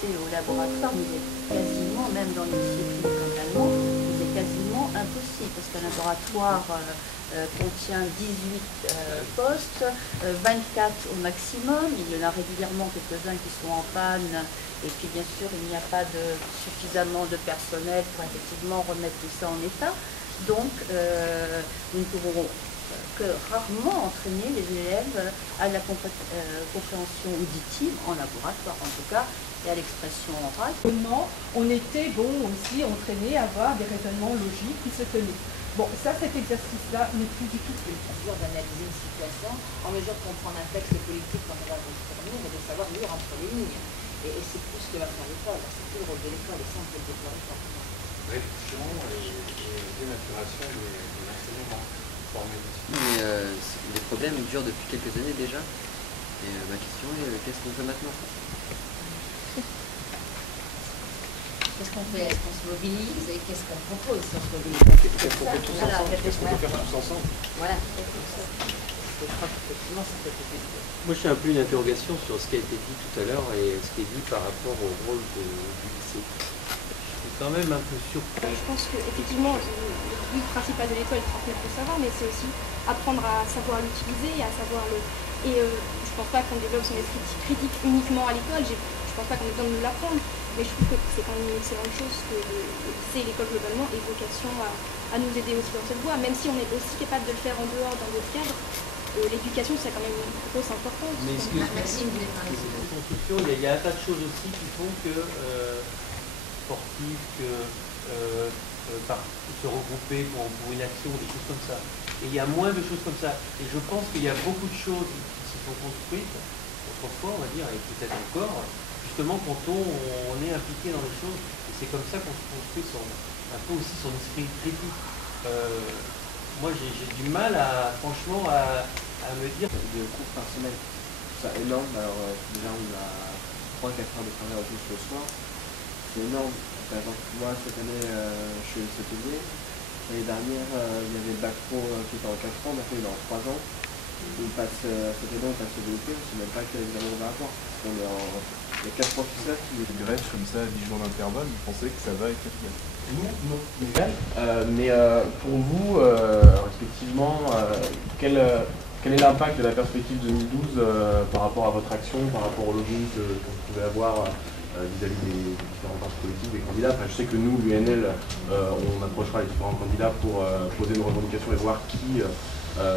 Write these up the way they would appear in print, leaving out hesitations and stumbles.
accès au laboratoire nous est quasiment, même dans les lycées cliniques allemands, nous est quasiment impossible, parce qu'un laboratoire contient 18 postes, 24 au maximum. Il y en a régulièrement quelques-uns qui sont en panne, et puis bien sûr il n'y a pas suffisamment de personnel pour effectivement remettre tout ça en état. Donc nous ne pourrons que rarement entraîner les élèves à la compréhension auditive en laboratoire en tout cas, et à l'expression orale. On était aussi entraînés à avoir des raisonnements logiques qui se tenaient. Bon, ça, cet exercice-là n'est plus du tout fait. Toujours d'analyser une situation en mesure de comprendre un texte politique quand on va le fournir, mais de savoir lire entre les lignes. Et c'est plus que va faire l'école, c'est tout le rôle de l'école, et ça on peut le déplorer fortement. Réduction et dénaturation des enseignements formés. Mais les problèmes durent depuis quelques années déjà. Et ma question est, qu'est-ce qu'on fait maintenant? Qu'est-ce qu'on fait? Est-ce qu'on se mobilise? Et qu'est-ce qu'on propose si on se mobilise? Qu'est-ce qu'on fait tous ensemble? Qu'est-ce qu'on peut faire tous ensemble? Voilà. Je crois qu'effectivement, ça peut être utile. Moi, j'ai un peu une interrogation sur ce qui a été dit tout à l'heure et ce qui est dit par rapport au rôle du lycée. Je suis quand même un peu surpris. Je pense qu'effectivement, le but principal de l'école est de transmettre le savoir, mais c'est aussi apprendre à savoir l'utiliser et à savoir le... Et je pense pas qu'on développe son esprit critique uniquement à l'école, je pense pas qu'on ait besoin de nous l'apprendre, mais je trouve que c'est quand même une excellente chose que le lycée et l'école globalement aient vocation à nous aider aussi dans cette voie, même si on est aussi capable de le faire en dehors, dans d'autres cadres. L'éducation, c'est quand même une grosse importance. Mais Maxime voulait parler de ça. construction, il y a un tas de choses aussi qui font que sportifs, se regrouper pour une action, des choses comme ça. Et il y a moins de choses comme ça. Et je pense qu'il y a beaucoup de choses qui se sont construites, autrefois on va dire, et peut-être encore, justement quand on est impliqué dans les choses. Et c'est comme ça qu'on se construit un peu aussi son esprit critique. Moi j'ai du mal franchement à me dire... De cours par semaine, c'est énorme. Alors déjà on a 3-4 heures de travail en plus le soir. C'est énorme. Par exemple, moi cette année je suis au CTV. L'année dernière il y avait le bac pro qui était en 4 ans, maintenant il est en 3 ans. Il passe cette année on passe au DUT, on ne sait même pas quel examen on va avoir. Parce qu'on est il y a 4 professeurs qui... Des grèves comme ça, 10 jours d'intervalle, vous pensez que ça va être efficace? Non. Mais pour vous, respectivement, quel est l'impact de la perspective 2012 par rapport à votre action, par rapport au lobbying que vous pouvez avoir vis-à-vis des différents partis politiques, des candidats? Enfin, je sais que nous, l'UNL, on approchera les différents candidats pour poser nos revendications et voir qui,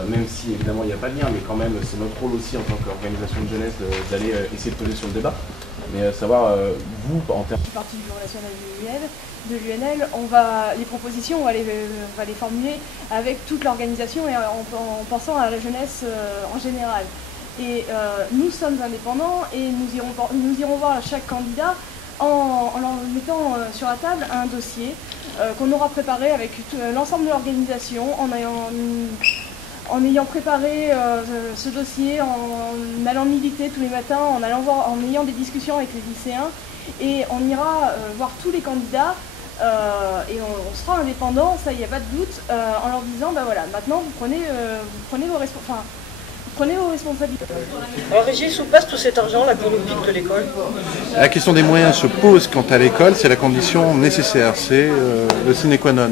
même si évidemment il n'y a pas de lien, mais quand même c'est notre rôle aussi en tant qu'organisation de jeunesse d'aller essayer de peser sur le débat. Mais savoir, vous, en termes... Je suis partie du Bureau national de l'UNL, les propositions, on va les formuler avec toute l'organisation et en pensant à la jeunesse en général. Et nous sommes indépendants et nous irons voir chaque candidat en leur mettant sur la table un dossier qu'on aura préparé avec l'ensemble de l'organisation, en ayant préparé ce dossier, en allant militer tous les matins, en ayant des discussions avec les lycéens, et on ira voir tous les candidats et on sera indépendant, ça il n'y a pas de doute, en leur disant bah voilà, maintenant vous prenez vos responsabilités. Alors Régis, où passe tout cet argent là qu'on nous pique de l'école? La question des moyens se pose quant à l'école, c'est la condition nécessaire, c'est le sine qua non.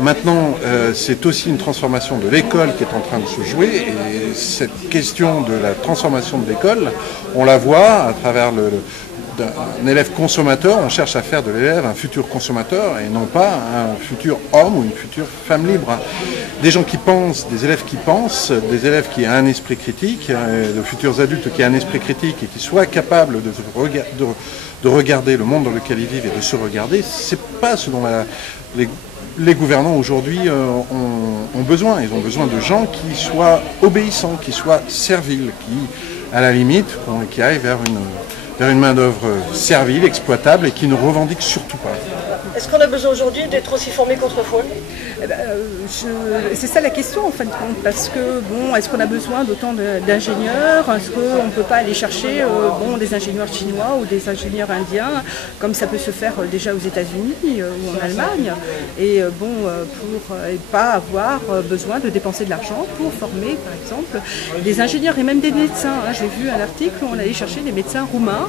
Maintenant, c'est aussi une transformation de l'école qui est en train de se jouer, et cette question de la transformation de l'école, on la voit à travers un élève consommateur. On cherche à faire de l'élève un futur consommateur et non pas un futur homme ou une future femme libre. Des gens qui pensent, des élèves qui pensent, des élèves qui ont un esprit critique, de futurs adultes qui ont un esprit critique et qui soient capables de regarder le monde dans lequel ils vivent et de se regarder, c'est pas ce dont les gouvernants aujourd'hui ont besoin. Ils ont besoin de gens qui soient obéissants, qui soient serviles, qui, à la limite, qui aillent vers une main-d'œuvre servile, exploitable et qui ne revendique surtout pas. Est-ce qu'on a besoin aujourd'hui d'être aussi formé qu'autrefois? C'est ça la question en fin de compte, parce que bon, est-ce qu'on a besoin d'autant d'ingénieurs? Est-ce qu'on ne peut pas aller chercher des ingénieurs chinois ou des ingénieurs indiens, comme ça peut se faire déjà aux États-Unis ou en Allemagne, et pour pas avoir besoin de dépenser de l'argent pour former par exemple des ingénieurs et même des médecins. J'ai vu un article où on allait chercher des médecins roumains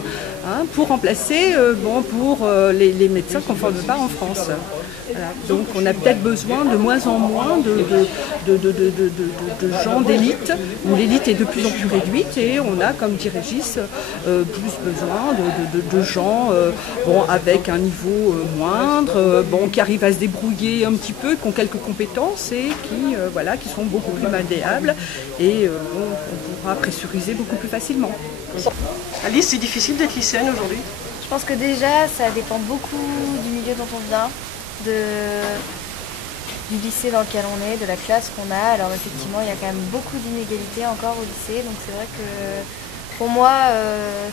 pour remplacer les médecins qu'on ne forme pas en France. Voilà. Donc on a peut-être besoin de moins en moins de gens d'élite, où l'élite est de plus en plus réduite, et on a, comme dit Régis, plus besoin de gens avec un niveau moindre, qui arrivent à se débrouiller un petit peu, qui ont quelques compétences et qui sont beaucoup plus malléables, et on pourra pressuriser beaucoup plus facilement. Alice, c'est difficile d'être lycéenne aujourd'hui? Je pense que déjà, ça dépend beaucoup du milieu dont on vient, du lycée dans lequel on est, de la classe qu'on a. Alors effectivement, il y a quand même beaucoup d'inégalités encore au lycée, donc c'est vrai que pour moi,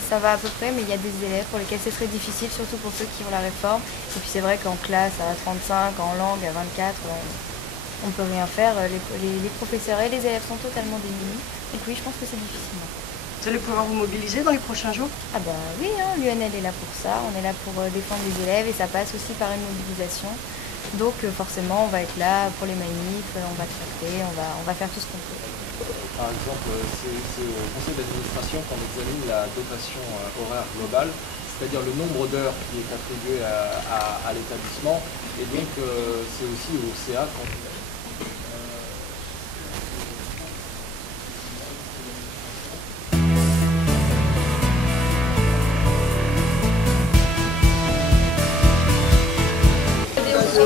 ça va à peu près, mais il y a des élèves pour lesquels c'est très difficile, surtout pour ceux qui ont la réforme. Et puis c'est vrai qu'en classe, à 35, en langue, à 24, on ne peut rien faire. Les professeurs et les élèves sont totalement démunis. Donc oui, je pense que c'est difficile. Vous allez pouvoir vous mobiliser dans les prochains jours? Ah bah oui, l'UNL est là pour ça, on est là pour défendre les élèves, et ça passe aussi par une mobilisation. Donc forcément, on va être là pour les manifs, on va tracter, on va faire tout ce qu'on peut. Par exemple, c'est au conseil d'administration qu'on examine la dotation horaire globale, c'est-à-dire le nombre d'heures qui est attribué à l'établissement, et donc c'est aussi au CA qu'on...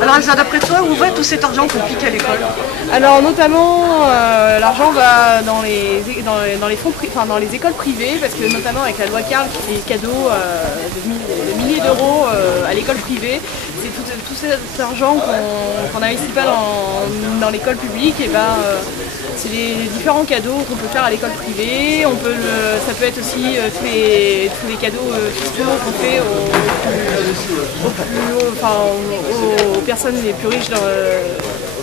Alors Elsa, d'après toi, où va tout cet argent qu'on pique à l'école? Alors notamment, l'argent va dans les écoles privées, parce que notamment avec la loi Carle qui fait cadeau de milliers d'euros à l'école privée, c'est tout cet argent qu'on n'investit pas dans l'école publique, et c'est les différents cadeaux qu'on peut faire à l'école privée. Ça peut être aussi tous les cadeaux fiscaux qu'on fait aux personnes les plus riches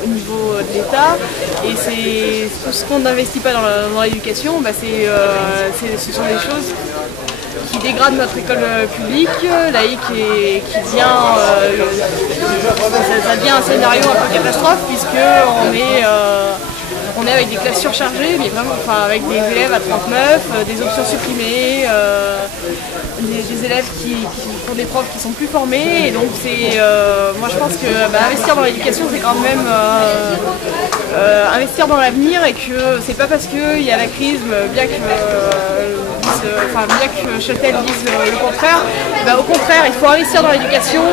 au niveau de l'État, et c'est tout ce qu'on n'investit pas dans l'éducation, ce sont des choses qui dégradent notre école publique, laïque, et qui devient ça devient un scénario un peu catastrophe, puisqu'on est avec des classes surchargées, mais vraiment avec des élèves à 39, des options supprimées, des élèves qui font des profs qui sont plus formés, et donc moi je pense que investir dans l'éducation, c'est quand même investir dans l'avenir, et que c'est pas parce qu'il y a la crise, bien que Châtel dise le contraire, au contraire il faut investir dans l'éducation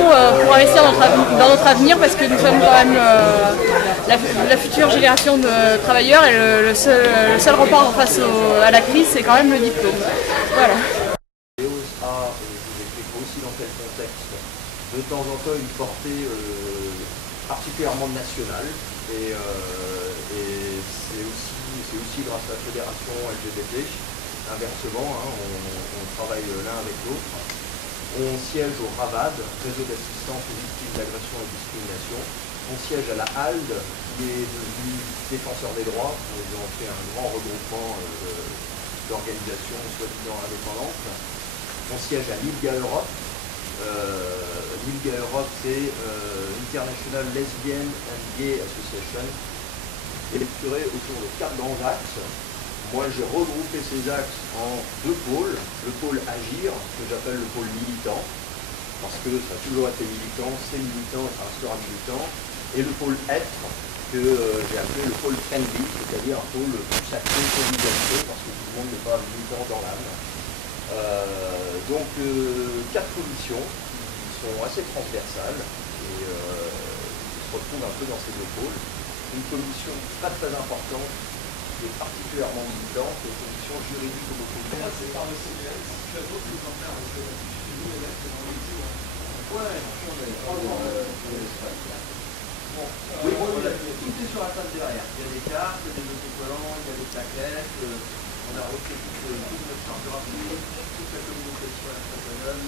pour investir dans notre avenir, parce que nous sommes quand même la future génération de travailleurs, et le seul rempart face à la crise, c'est quand même le diplôme. Voilà. Aussi dans quel contexte, de temps en temps une portée particulièrement nationale, et c'est aussi grâce à la fédération LGBT. Inversement, on travaille l'un avec l'autre. On siège au RAVAD, réseau d'assistance aux victimes d'agression et discrimination. On siège à la HALD, qui est devenu défenseur des droits. Ils ont fait un grand regroupement d'organisations soi-disant indépendantes. On siège à l'ILGA Europe. L'ILGA Europe, c'est International Lesbian and Gay Association, électurée autour de 4 grands axes. Moi, j'ai regroupé ces axes en 2 pôles. Le pôle Agir, que j'appelle le pôle militant, parce que ça a toujours été militant, c'est militant et ça restera militant. Et le pôle Être, que j'ai appelé le pôle Friendly, c'est-à-dire un pôle plus sacré, convivialité, parce que tout le monde n'est pas militant dans l'âme. Donc 4 commissions qui sont assez transversales et qui se retrouvent un peu dans ces 2 pôles. Une commission très très importante, qui est particulièrement militante, c'est une commission juridique homophobe. C'est par le CDS, tu as d'autres exemplaires avec le CDS dans les jours. Ouais, oui, tout est sur la table derrière. Il y a des cartes, des autocollants, il y a des plaquettes, on a refait toute notre cartographie, toute la communication internationale.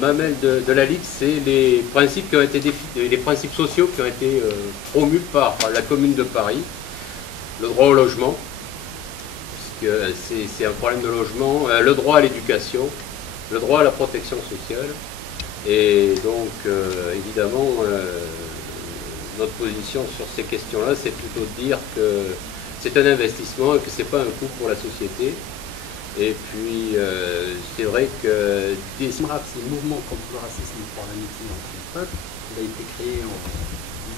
Ma mail de la Ligue, c'est les principes qui ont été les principes sociaux qui ont été promus par la Commune de Paris. Le droit au logement, puisque c'est un problème de logement, le droit à l'éducation, le droit à la protection sociale, et donc évidemment notre position sur ces questions-là, c'est plutôt de dire que c'est un investissement et que c'est pas un coût pour la société. Et puis c'est vrai que CIMRAP, c'est le mouvement contre le racisme pour l'amitié entre les peuples. Il a été créé en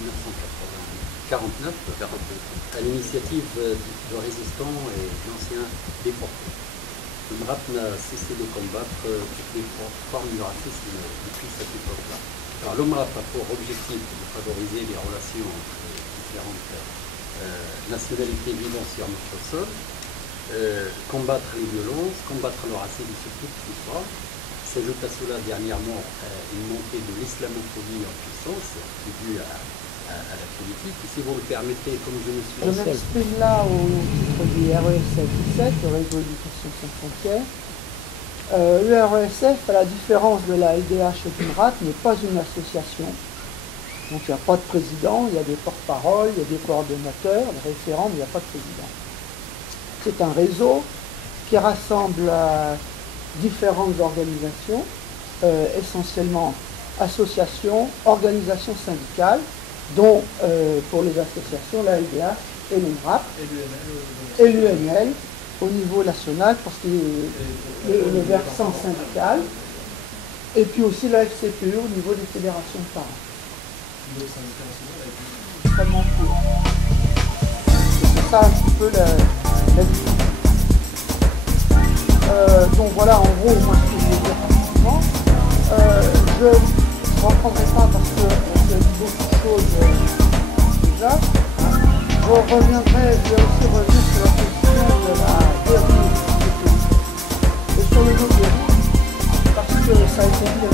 1949 à l'initiative de résistants et d'anciens déportés. CIMRAP n'a cessé de combattre toutes les formes du racisme depuis cette époque-là. Alors l'OMRAP a pour objectif de favoriser les relations entre les différentes nationalités vivant sur notre sol, combattre les violences, combattre le racisme sur toutes les formes. S'ajoute à cela dernièrement une montée de l'islamophobie en puissance due à la politique. Et si vous le permettez, comme je me suis... Je m'exprime là au titre du RESF 17, le réseau d'éducation sans frontières. Le RESF, à la différence de la LDH et du MRAP, n'est pas une association. Donc il n'y a pas de président, il y a des porte-paroles, il y a des coordonnateurs, des référents, mais il n'y a pas de président. C'est un réseau qui rassemble différentes organisations, essentiellement associations, organisations syndicales, dont pour les associations la LDH et le MRAP et l'UNL au niveau national pour ce qui est le versant syndical, et puis aussi la FCPE au niveau des fédérations de parents. Extrêmement court. C'est ça un petit peu la différence. Donc voilà en gros moi ce que je veux dire rapidement. Je ne reprendrai pas parce que j'ai dit beaucoup de choses déjà. Je vais aussi revenir sur la question de la dérive et sur le mot dérive, parce que ça a été dit